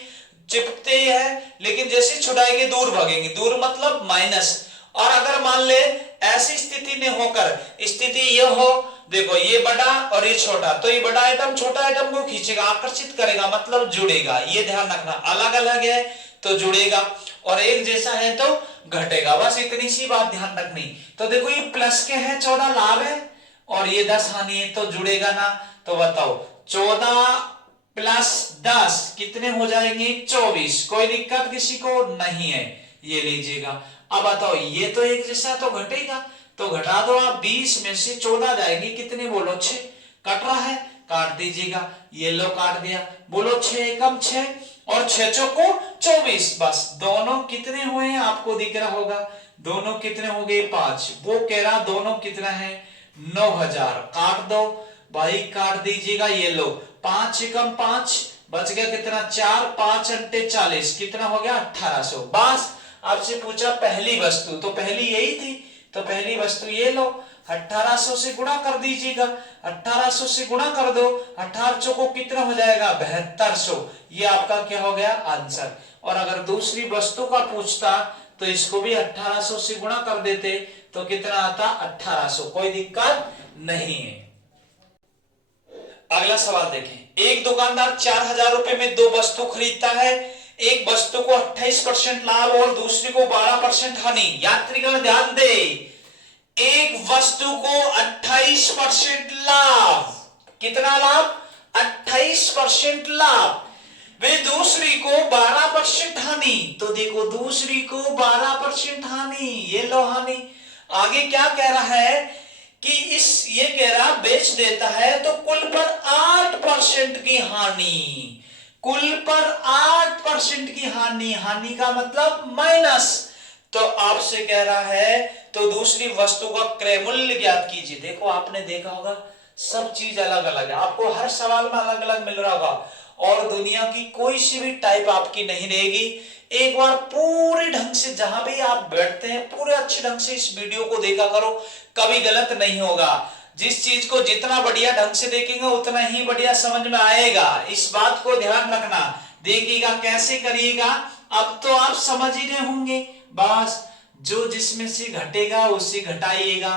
चिपकते ही है, लेकिन जैसे छुड़ाएंगे दूर भागेंगे, दूर मतलब माइनस। और अगर मान ले ऐसी स्थिति में होकर स्थिति यह हो, देखो ये बड़ा और ये छोटा, तो ये बड़ा आइटम छोटा आइटम को खींचेगा, आकर्षित करेगा, मतलब जुड़ेगा, ये ध्यान रखना, अलग अलग है तो जुड़ेगा और एक जैसा है तो घटेगा, बस इतनी सी बात ध्यान रखनी। तो देखो ये प्लस के है 14 लाभ है और ये 10 हानि है, तो जुड़ेगा ना। तो बताओ 14 प्लस 10 कितने हो जाएंगे 24, कोई दिक्कत किसी को नहीं है, ये लीजिएगा। अब बताओ ये तो एक जैसा तो घटेगा, तो घटा दो आप, 20 में से 14 जाएगी, कितने बोलो 6, कट रहा है, काट दीजिएगा, ये लो काट दिया, बोलो 6 एकम 6 और 6 चौको 24, बस दोनों कितने हुए हैं आपको दिख रहा होगा, दोनों कितने हो गए 5, वो कह रहा दोनों कितना है 9000, काट दो भाई, काट दीजिएगा, ये लो 5 एकम 5, बच गया कितना 4, 5 अंटे 40, कितना हो गया 1800। बस आपसे पूछा पहली वस्तु, तो पहली यही थी, तो पहली वस्तु ये लो, 1800 से गुणा कर दीजिएगा, 1800 से गुणा कर दो, 18 चौको कितना हो जाएगा 7200, ये आपका क्या हो गया आंसर। और अगर दूसरी वस्तु का पूछता तो इसको भी 1800 से गुणा कर देते तो कितना आता 1800, कोई दिक्कत नहीं है। अगला सवाल देखें, एक दुकानदार 4000 रुपए में दो वस्तु खरीदता है, एक वस्तु को 28% लाभ और दूसरी को 12% हानि। यात्रीगण ध्यान दे, एक वस्तु को 28% लाभ, कितना लाभ 28% लाभ, वे दूसरी को 12% हानि, तो देखो दूसरी को 12% हानि, ये लो हानि। आगे क्या कह रहा है कि ये कह रहा बेच देता है तो कुल पर 8% की हानि, कुल पर 8% की हानि, हानि का मतलब माइनस, तो आपसे कह रहा है तो दूसरी वस्तु का क्रय मूल्य ज्ञात कीजिए। देखो आपने देखा होगा सब चीज अलग अलग है, आपको हर सवाल में अलग अलग मिल रहा होगा और दुनिया की कोई सी भी टाइप आपकी नहीं रहेगी। एक बार पूरे ढंग से जहां भी आप बैठते हैं पूरे अच्छे ढंग से इस वीडियो को देखा करो, कभी गलत नहीं होगा। जिस चीज को जितना बढ़िया ढंग से देखेंगे उतना ही बढ़िया समझ में आएगा, इस बात को ध्यान रखना। देखिएगा कैसे करिएगा, अब तो आप समझ ही रहे होंगे, बस जो जिसमें से घटेगा उससे घटाइएगा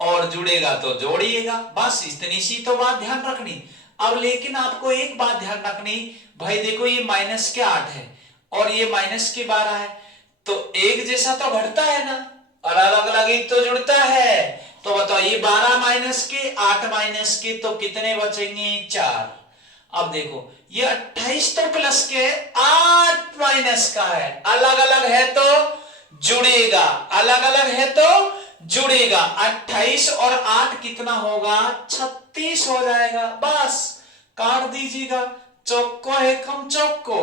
और जुड़ेगा तो जोड़िएगा, बस इतनी सी तो बात ध्यान रखनी। अब लेकिन आपको एक बात ध्यान रखनी, भाई देखो ये माइनस के 8 है और ये माइनस के 12 है, तो एक जैसा तो घटता है ना, और अलग अलग एक तो जुड़ता है। तो बताओ ये 12 माइनस के 8 माइनस के तो कितने बचेंगे 4। अब देखो ये 28 तो प्लस के 8 माइनस का है, अलग अलग है तो जुड़ेगा, अलग अलग है तो जुड़ेगा। 28 और 8 कितना होगा 36 हो जाएगा, बस काट दीजिएगा, चौको एकम चौको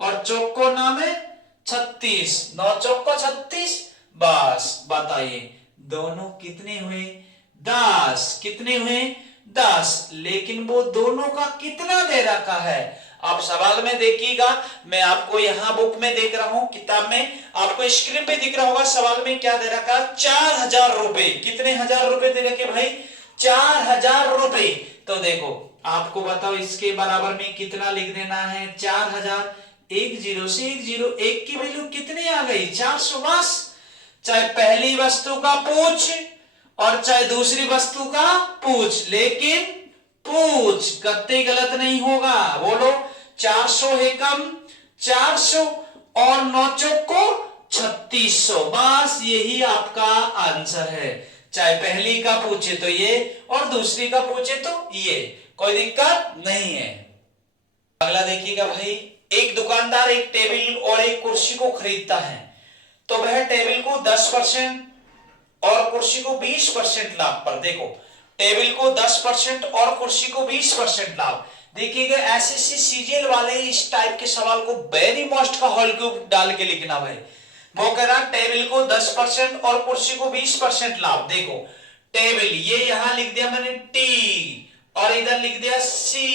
और चौको नाम है 36, 9 चौको 36, बस बताइए दोनों कितने हुए 10, कितने हुए 10, लेकिन वो दोनों का कितना दे रखा है आप सवाल में देखिएगा, मैं आपको यहां बुक में देख रहा हूं, किताब में आपको स्क्रीन पे दिख रहा होगा, सवाल में क्या दे रखा 4000 रुपए, कितने हजार रुपए दे रखे भाई 4000 रुपए। तो देखो आपको बताओ इसके बराबर में कितना लिख देना है 4000, एक जीरो से एक जीरो, एक की वैल्यू कितनी आ गई 400, बस चाहे पहली वस्तु का पूछ और चाहे दूसरी वस्तु का पूछ, लेकिन पूछ कत्ते गलत नहीं होगा। बोलो 400 एकम 400 और 9 चौको 3600, बस यही आपका आंसर है। चाहे पहली का पूछे तो ये और दूसरी का पूछे तो ये, कोई दिक्कत नहीं है। अगला देखिएगा भाई, एक दुकानदार एक टेबल और एक कुर्सी को खरीदता है, तो वह टेबल को 10% और कुर्सी को 20% लाभ पर, देखो टेबल को 10% और कुर्सी को 20% लाभ। देखिएगा एसएससी सीजीएल वाले इस टाइप के सवाल को वेरी मोस्ट का होल क्यूब डाल के लिखना भाई। वो कह रहा टेबल को 10% और कुर्सी को 20% लाभ। देखो टेबल ये यहां लिख दिया मैंने टी और इधर लिख दिया सी,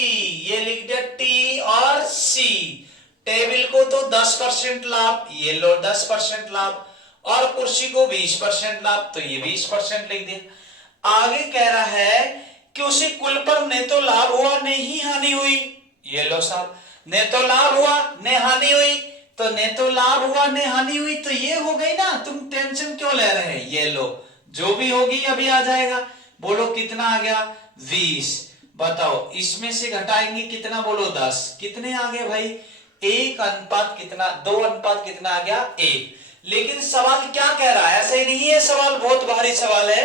ये लिख दिया टी और सी। टेबल को तो 10% लाभ, ये लो 10% लाभ, और कुर्सी को 20% लाभ, तो ये 20% लिख दिया। आगे कह रहा है कि उसे कुल पर न तो लाभ हुआ न ही हानि हुई, ये लो साहब न तो लाभ हुआ न हानि हुई, तो न तो लाभ हुआ न हानि हुई तो ये हो गई ना, तुम टेंशन क्यों ले रहे हैं, ये लो जो भी होगी अभी आ जाएगा। बोलो कितना आ गया 20, बताओ इसमें से घटाएंगे कितना, बोलो 10, कितने आ गए भाई 1 अनुपात कितना 2 अनुपात कितना आ गया 1। लेकिन सवाल क्या कह रहा है, ऐसा ही नहीं है सवाल, बहुत भारी सवाल है।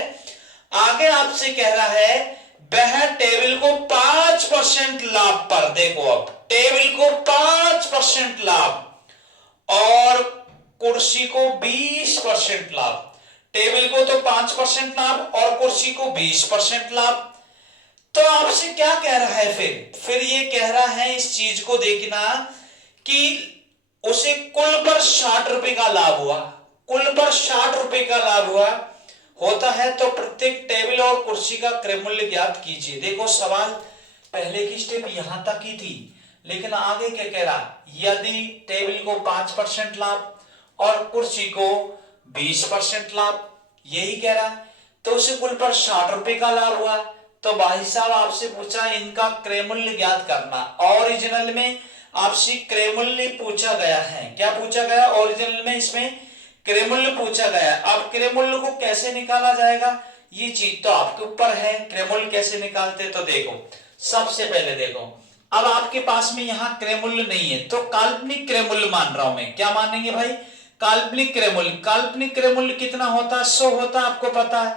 आगे आपसे कह रहा है वह टेबल को 5% लाभ पर, देखो अब टेबल को 5% लाभ और कुर्सी को 20% लाभ। टेबल को तो 5% लाभ और कुर्सी को 20% लाभ। तो आपसे क्या कह रहा है, फिर ये कह रहा है इस चीज को देखना कि उसे कुल पर 60 रुपए का लाभ हुआ, कुल पर 60 रुपए का लाभ हुआ होता है तो प्रत्येक टेबल और कुर्सी का क्रय मूल्य ज्ञात कीजिए। देखो सवाल पहले की स्टेप यहां तक ही थी, लेकिन आगे क्या कह रहा, यदि टेबल को 5% लाभ और कुर्सी को 20% लाभ, यही कह रहा, तो उसे कुल पर 60 रुपए का लाभ हुआ। तो भाई साहब आपसे पूछा इनका क्रय मूल्य ज्ञात करना। ओरिजिनल में आपसे क्रय मूल्य पूछा गया है, क्या पूछा गया ओरिजिनल में, इसमें क्रय मूल्य पूछा गया। अब क्रय मूल्य को कैसे निकाला जाएगा ये चीज तो आपके ऊपर है, क्रय मूल्य कैसे निकालते। तो देखो सबसे पहले देखो, अब आपके पास में यहाँ क्रय मूल्य नहीं है तो काल्पनिक क्रय मूल्य मान रहा हूं मैं। क्या मानेंगे भाई, काल्पनिक क्रय मूल्य। काल्पनिक क्रय मूल्य कितना होता है, 100 होता है, आपको पता है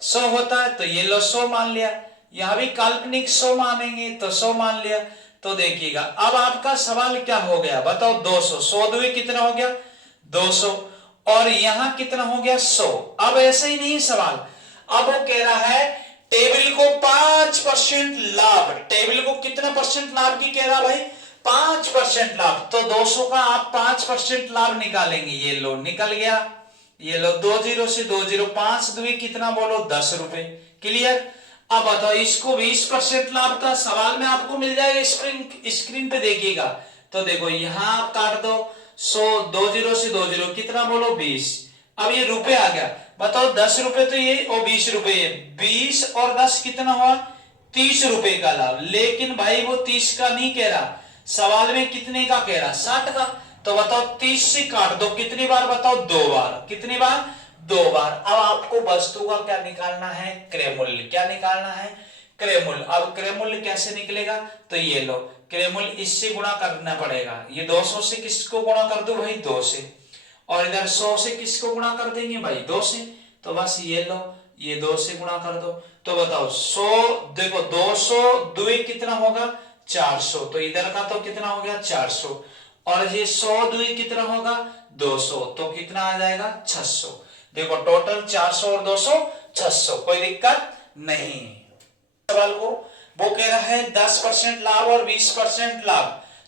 100 होता है, तो ये लो 100 मान लिया। यहां भी काल्पनिक 100 मानेंगे तो 100 मान लिया। तो देखिएगा अब आपका सवाल क्या हो गया बताओ, 200, 100 दुए कितना हो गया 200, और यहां कितना हो गया 100। अब ऐसे ही नहीं सवाल, अब वो कह रहा है टेबल को 5% लाभ, टेबल को कितना परसेंट लाभ की कह रहा भाई 5% लाभ। तो 200 का आप 5% लाभ निकालेंगे, ये लो निकल गया, ये लो 2 0 से 2 0, 5 दुए कितना बोलो 10 रुपए। क्लियर। अब बताओ इसको 20% लाभ का सवाल में आपको मिल जाएगा, स्क्रीन पे देखिएगा। तो देखो यहां आप काट दो 100, 2 0 से 2 0 कितना बोलो 20। अब ये रुपए आ गया, बताओ 10 रुपए तो ये और 20 रुपए, 20 और 10 कितना हुआ 30 रुपए का लाभ। लेकिन भाई वो 30 का नहीं कह रहा, सवाल में कितने का कह रहा 60 का। तो बताओ 30 से काट दो, कितनी बार बताओ 2 बार, कितनी बार 2 बार। अब आपको वस्तु का क्या निकालना है क्रय मूल्य, क्या निकालना है क्रय मूल्य। अब क्रय मूल्य कैसे निकलेगा, तो ये लो क्रय मूल्य इससे गुणा करना पड़ेगा, ये 200 से किसको गुणा कर दो भाई 2 से, और इधर 100 से किसको गुणा कर देंगे भाई 2 से। तो बस ये लो ये 2 से गुणा कर दो। तो बताओ 100, देखो 200 दुई कितना होगा 400, तो इधर का तो कितना हो गया 400, और ये 100 दुई कितना होगा 200, तो कितना आ जाएगा 600। देखो टोटल 400 और 200 600, कोई दिक्कत नहीं। सवाल को वो कह रहा है 10% लाभ और 20% लाभ,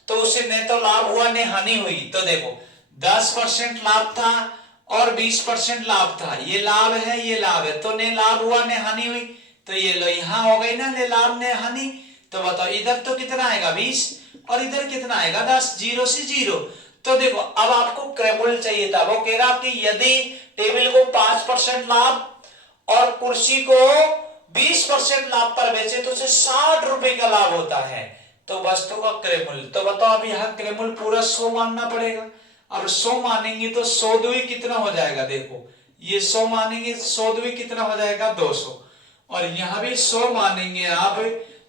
तो उसे न तो लाभ हुआ न हानि हुई। तो देखो 10% लाभ था और 20% लाभ था, ये लाभ है ये लाभ है, तो न लाभ हुआ न हानि हुई। तो ये लो यहां हो गई ना न लाभ न हानि। तो बताओ इधर तो कितना आएगा 20 और इधर कितना आएगा 10, 0 से 0। तो देखो अब आपको क्रय मूल्य चाहिए था, वो कह रहा कि यदि टेबल को 5% लाभ और कुर्सी को 20% लाभ पर बेचे तो उसे 60 रुपए का लाभ होता है, तो वस्तु का क्रय मूल्य। तो बताओ अब यहाँ क्रय मूल्य पूरा 100 मानना पड़ेगा। अब 100 मानेंगे तो 100 दुई कितना हो जाएगा, देखो ये 100 मानेंगे 100 दुई कितना हो जाएगा 200, और यहां भी 100 मानेंगे आप,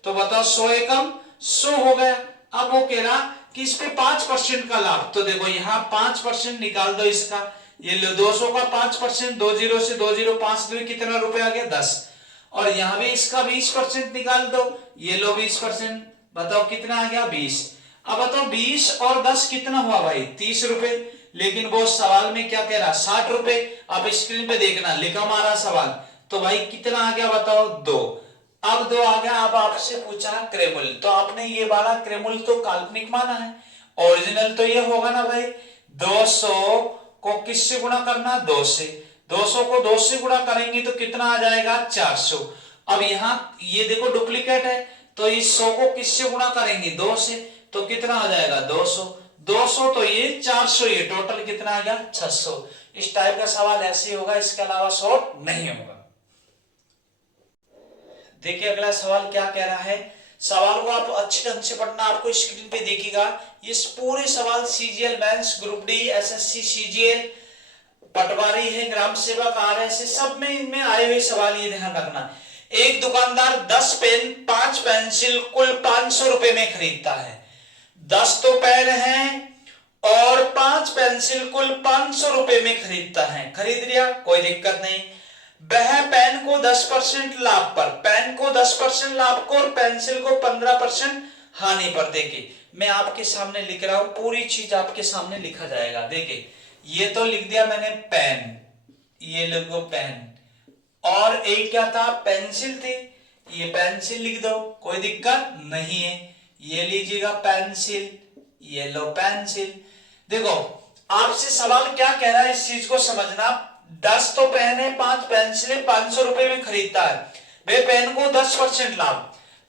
तो बताओ 100 एकम 100 हो गया। अब वो कह रहा कि इस पे 5% का लाभ, तो देखो यहाँ 5% निकाल दो इसका, ये लो 200 का 5%, 2 0 से 2 0, 5 दुई कितना रुपए आ गया 10, और यहां भी इसका 20% निकाल दो, ये लो 20%, बताओ कितना आ गया 20। अब बताओ 20 और 10 कितना हुआ भाई 30 रुपए, लेकिन वो सवाल में क्या कह रहा 60 रुपए। अब स्क्रीन पे देखना लिखा हमारा सवाल, तो भाई कितना आ गया बताओ 2। अब 2 आ गया। अब आपसे पूछा क्रय मूल्य, तो आपने ये वाला क्रय मूल्य तो काल्पनिक माना है, ओरिजिनल तो ये होगा ना भाई 200 को किससे गुणा करना 2 से, 200 को 2 से गुणा करेंगे तो कितना आ जाएगा 400। अब यहाँ ये देखो डुप्लीकेट है, तो इस 100 को किससे गुणा करेंगे 2 से, तो कितना आ जाएगा 200, 200 तो ये 400, ये टोटल कितना आ गया 600। इस टाइप का सवाल ऐसे होगा, इसके अलावा शॉर्ट नहीं होगा। देखिए अगला सवाल क्या कह रहा है, सवाल को आप अच्छे ढंग से पढ़ना, आपको स्क्रीन पे देखिएगा। ये पूरे सवाल CGL mains, group D, SSC, CGL, पटवारी है, ग्राम सेवक, आरएस, सब में इनमें आए हुए सवाल, ये ध्यान रखना। एक दुकानदार 10 पेन 5 पेंसिल कुल 500 रुपए में खरीदता है। 10 तो पेन है और 5 पेंसिल कुल 500 रुपए में खरीदता है, खरीद लिया कोई दिक्कत नहीं। वह पेन को 10% लाभ पर, पेन को 10% लाभ को और पेंसिल को 15% हानि पर। देखिए मैं आपके सामने लिख रहा हूं, पूरी चीज आपके सामने लिखा जाएगा। देखिए ये तो लिख दिया मैंने पेन, ये लिखो पेन, और एक क्या था, पेंसिल थी, ये पेंसिल लिख दो, कोई दिक्कत नहीं है। ये लीजिएगा पेंसिल, ये लो पेंसिल। देखो आपसे सवाल क्या कह रहा है, इस चीज को समझना। 10 तो पेन है, 5 पेंसिल है, 500 रुपए में खरीदता है वे, पेन को 10% लाभ,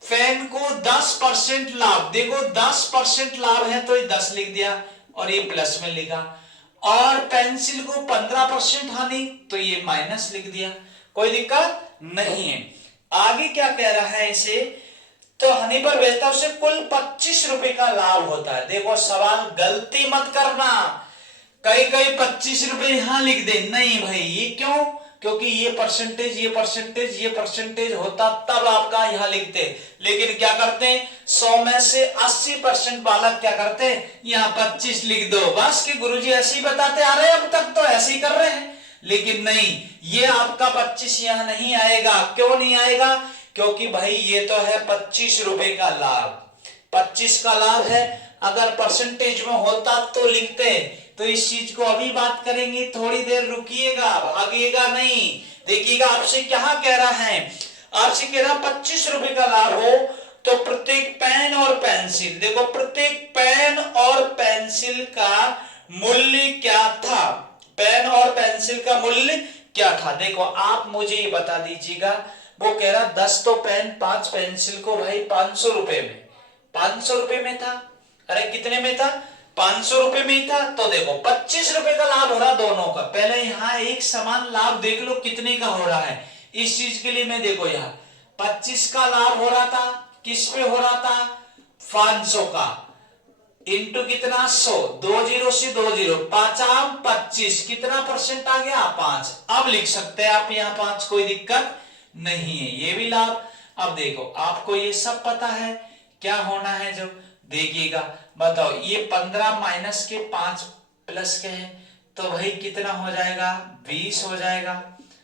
पेन को 10% लाभ। देखो 10% लाभ है तो ये 10 लिख दिया और ये प्लस में लिखा, और पेंसिल को 15% हानि तो ये माइनस लिख दिया, कोई दिक्कत नहीं है। आगे क्या कह रहा है इसे, तो हनी पर बेचता है उसे कुल 25 रुपए का लाभ होता है। देखो सवाल गलती मत करना, कई 25 रुपए यहां लिख दे, नहीं भाई ये क्यों, क्योंकि ये परसेंटेज ये परसेंटेज ये परसेंटेज होता तब आपका यहां लिखते, लेकिन क्या करते हैं 100 में से 80% बालक क्या करते हैं यहाँ 25 लिख दो, बस कि गुरुजी ऐसे ही बताते आ रहे हैं, अब तक तो ऐसे ही कर रहे हैं। लेकिन नहीं, ये आपका 25 यहां नहीं आएगा। क्यों नहीं आएगा, क्योंकि भाई ये तो है 25 रुपए का लाभ, 25 का लाभ है। अगर परसेंटेज में होता तो लिखते, तो इस चीज को अभी बात करेंगे, थोड़ी देर रुकिएगा, भागिएगा नहीं। देखिएगा आपसे क्या कह रहा है, आपसे कह रहा 25 रुपए का लाभ हो तो प्रत्येक पेन और पेंसिल, देखो प्रत्येक पेन और पेंसिल का मूल्य क्या था, पेन और पेंसिल का मूल्य क्या था। देखो आप मुझे ये बता दीजिएगा, वो कह रहा 10 तो पेन 5 पेंसिल को भाई 500 रुपए में, 500 रुपए में था, अरे कितने में था 500 रुपए में ही था। तो देखो 25 रुपए का लाभ हो रहा दोनों का, पहले यहाँ एक समान लाभ देख लो कितने का हो रहा है। इस चीज के लिए मैं देखो यहाँ 25 का लाभ हो रहा था, किस पे हो रहा था 500 का, इंटू कितना 100, 2 जीरो से 2 जीरो, 5 25, कितना परसेंट आ गया 5। अब लिख सकते हैं आप यहाँ 5, कोई दिक्कत नहीं है, ये भी लाभ। अब देखो आपको ये सब पता है क्या होना है, जो देखिएगा बताओ ये 15 माइनस के 5 प्लस के है तो भाई कितना हो जाएगा 20 हो जाएगा।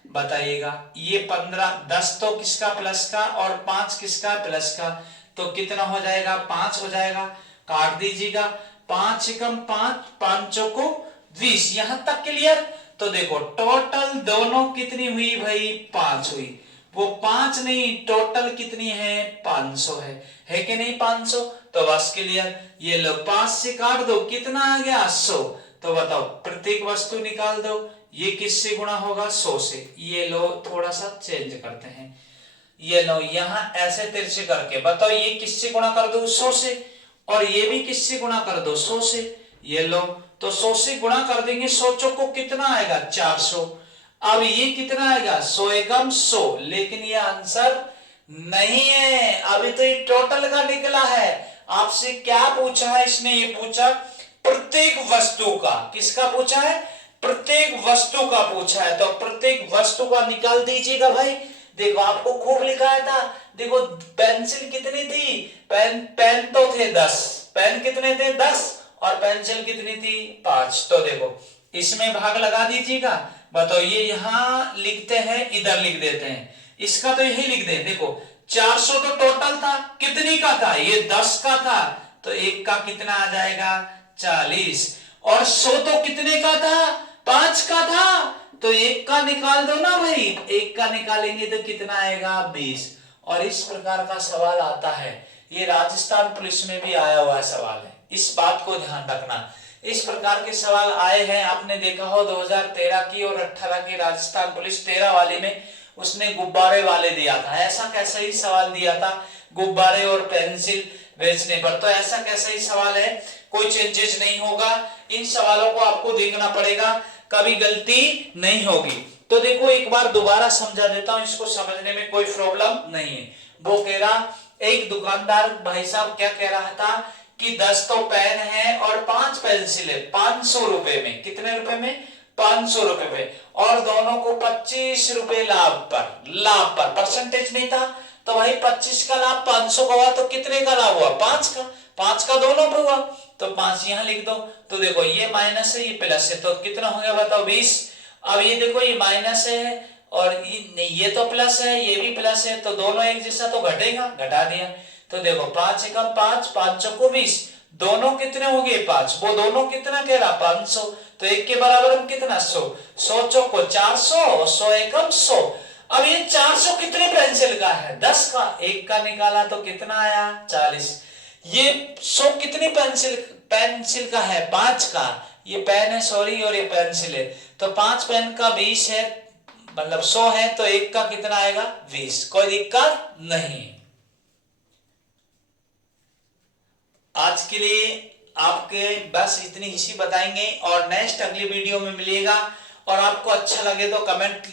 बताइएगा ये 15 10 तो किसका प्लस का और 5 किसका प्लस का, तो कितना हो जाएगा 5 हो जाएगा, काट दीजिएगा 5 एकम 5, 5 को 20, यहां तक क्लियर। तो देखो टोटल दोनों कितनी हुई भाई 5 हुई, वो 5 नहीं टोटल कितनी है 500 है कि नहीं 500, तो बस क्लियर। ये लो 5 से काट दो कितना आ गया 100, तो बताओ प्रत्येक वस्तु निकाल दो, ये किससे गुणा होगा 100 से। ये लो थोड़ा सा चेंज करते हैं, ये लो यहां ऐसे तिरछे करके बताओ ये किससे गुणा कर दो 100 से, और ये भी किससे गुणा कर दो 100 से। ये लो तो 100 से गुणा कर देंगे, 100 चौको कितना आएगा 400। अब ये कितना आएगा 100 एकम 100, लेकिन ये आंसर नहीं है, अभी तो ये टोटल का निकला है। आपसे क्या पूछा है इसने, ये पूछा प्रत्येक वस्तु का, किसका पूछा है प्रत्येक वस्तु का पूछा है, तो प्रत्येक वस्तु का निकाल दीजिएगा भाई। देखो आपको खूब लिखाया था, देखो पेंसिल कितनी थी, पेन तो थे 10, पेन कितने थे 10 और पेंसिल कितनी थी 5, तो देखो इसमें भाग लगा दीजिएगा। बताओ ये यहां लिखते हैं इधर लिख देते हैं, इसका तो यही लिख दे। देखो 400 तो टोटल था, कितनी का था ये 10 का था, तो एक का कितना आ जाएगा 40, और 100 तो कितने का था 5 का था, तो एक का निकाल दो ना भाई, एक का निकालेंगे तो कितना आएगा 20। और इस प्रकार का सवाल आता है, ये राजस्थान पुलिस में भी आया हुआ सवाल है, इस बात को ध्यान रखना। इस प्रकार के सवाल आए हैं, आपने देखा हो 2013 की और 18 की राजस्थान पुलिस 13 वाले में उसने गुब्बारे वाले दिया था, ऐसा कैसा ही सवाल दिया था गुब्बारे और पेंसिल बेचने पर, तो ऐसा कैसा ही सवाल है, कोई चेंजेस नहीं होगा। इन सवालों को आपको देखना पड़ेगा, कभी गलती नहीं होगी। तो देखो एक बार दोबारा समझा देता हूं, इसको समझने में कोई प्रॉब्लम नहीं है। वो कह रहा एक दुकानदार भाई साहब क्या कह रहा था कि 10 तो पेन है और 5 पेंसिल है 500 रुपए में, कितने रुपए में 500 रुपए में, और दोनों को 25 रुपए लाभ पर परसेंटेज नहीं था, तो भाई 25 का लाभ 500 का हुआ तो कितने का लाभ हुआ 5 का, 5 का दोनों पे हुआ, तो 5 यहां लिख दो। तो देखो ये माइनस है ये प्लस है, तो कितना हो गया बताओ 20। अब ये देखो ये माइनस है और ये तो प्लस है ये भी प्लस है, तो दोनों एक जैसा तो घटेगा, घटा दिया। तो देखो 5 एकम 5, 5 को 20, दोनों कितने हो गए 5, वो दोनों कितना कह रहा 500, तो एक के बराबर हम कितना 100, 100 चौको 400, 100 एकम 100। अब ये 400 कितने पेंसिल का है 10 का, एक का निकाला तो कितना आया 40। ये 100 कितनी पेंसिल पेंसिल का है 5 का, ये पेन है सॉरी और ये पेंसिल है, तो 5 पेन का 20 है, मतलब 100 है, तो एक का कितना आएगा 20, कोई दिक्कत नहीं। आज के लिए आपके बस इतनी हिस्सी बताएंगे और नेक्स्ट अगली वीडियो में मिलेगा। और आपको अच्छा लगे तो कमेंट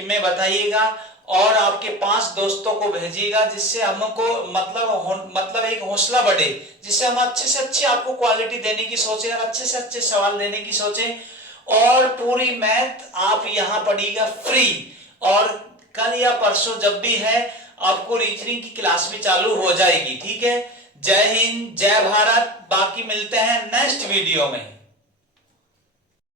में बताइएगा और आपके 5 दोस्तों को भेजिएगा, जिससे हमको मतलब एक हौसला बढ़े, जिससे हम अच्छे से अच्छी आपको क्वालिटी देने की सोचें और अच्छे से अच्छे सवाल देने की सोचें। और पूरी मैथ आप यहाँ पढ़िएगा फ्री, और कल या परसों जब भी है आपको रीजनिंग की क्लास भी चालू हो जाएगी, ठीक है। जय हिंद, जय भारत, बाकी मिलते हैं नेक्स्ट वीडियो में।